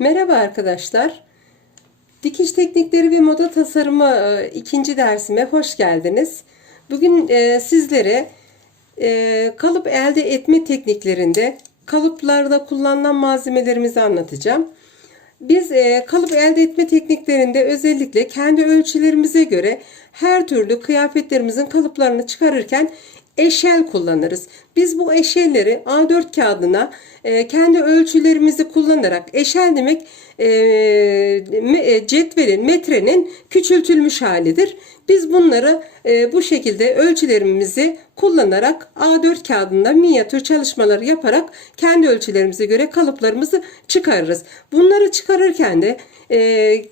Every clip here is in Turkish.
Merhaba arkadaşlar. Dikiş teknikleri ve moda tasarımı e, ikinci dersime hoş geldiniz. Bugün e, sizlere e, kalıp elde etme tekniklerinde kalıplarda kullanılan malzemelerimizi anlatacağım. Biz kalıp elde etme tekniklerinde özellikle kendi ölçülerimize göre her türlü kıyafetlerimizin kalıplarını çıkarırken eşel kullanırız. Biz bu eşelleri A4 kağıdına e, kendi ölçülerimizi kullanarak eşel demek e, e, cetvelin metrenin küçültülmüş halidir. Biz bunları e, bu şekilde ölçülerimizi kullanarak A4 kağıdında minyatür çalışmaları yaparak kendi ölçülerimize göre kalıplarımızı çıkarırız. Bunları çıkarırken de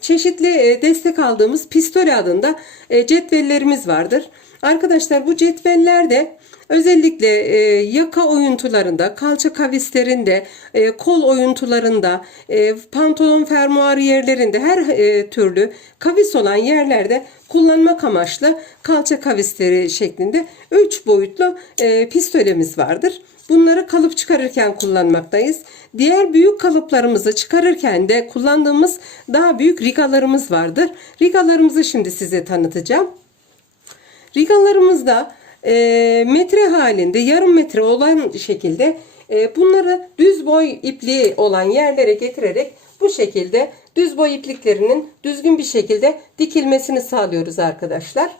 çeşitli e, destek aldığımız pistole adında e, cetvellerimiz vardır. Arkadaşlar bu cetvellerde özellikle e, yaka oyuntularında, kalça kavislerinde, kol oyuntularında, pantolon fermuarı yerlerinde her türlü kavis olan yerlerde kullanmak amaçlı kalça kavisleri şeklinde 3 boyutlu pistolemiz vardır. Bunları kalıp çıkarırken kullanmaktayız. Diğer büyük kalıplarımızı çıkarırken de kullandığımız daha büyük rigalarımız vardır. Rigalarımızı şimdi size tanıtacağım. Rigalarımızda e, metre halinde yarım metre olan şekilde e, bunları düz boy ipliği olan yerlere getirerek bu şekilde düz boy ipliklerinin düzgün bir şekilde dikilmesini sağlıyoruz arkadaşlar.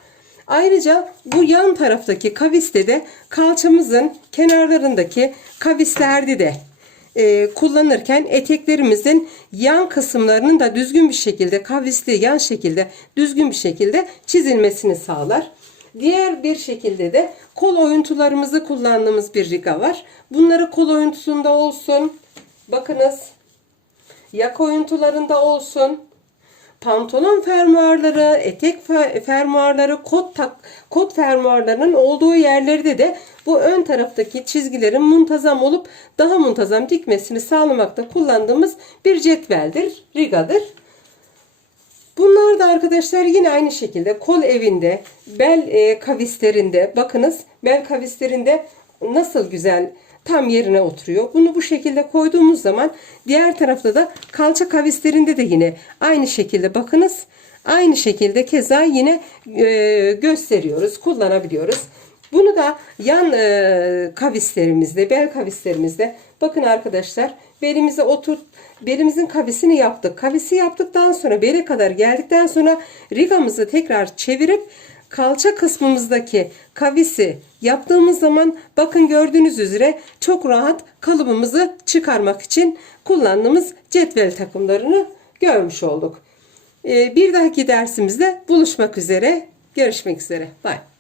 Ayrıca bu yan taraftaki kaviste de kalçamızın kenarlarındaki kavislerde de e, kullanırken eteklerimizin yan kısımlarının da düzgün bir şekilde kavisli yan şekilde düzgün bir şekilde çizilmesini sağlar. Diğer bir şekilde de kol oyuntularımızı kullandığımız bir riga var. Bunları kol oyuntusunda olsun. Bakınız. Yak oyuntularında olsun. Pantolon fermuarları, etek fe- fermuarları, kot tak, kot fermuarlarının olduğu yerlerde de bu ön taraftaki çizgilerin muntazam olup daha muntazam dikmesini sağlamakta kullandığımız bir cetveldir, rigadır. Bunlar da arkadaşlar yine aynı şekilde kol evinde, bel e, kavislerinde bakınız bel kavislerinde nasıl güzel tam yerine oturuyor. Bunu bu şekilde koyduğumuz zaman diğer tarafta da kalça kavislerinde de yine aynı şekilde bakınız. Aynı şekilde keza yine e, gösteriyoruz, kullanabiliyoruz. Bunu da yan e, kavislerimizde, bel kavislerimizde bakın arkadaşlar belimize oturt belimizin kavisini yaptık. Kavisi yaptıktan sonra bele kadar geldikten sonra rigamızı tekrar çevirip kalça kısmımızdaki kavisi yaptığımız zaman bakın gördüğünüz üzere çok rahat kalıbımızı çıkarmak için kullandığımız cetvel takımlarını görmüş olduk. Ee, Bir dahaki dersimizde buluşmak üzere. Görüşmek üzere. Bye.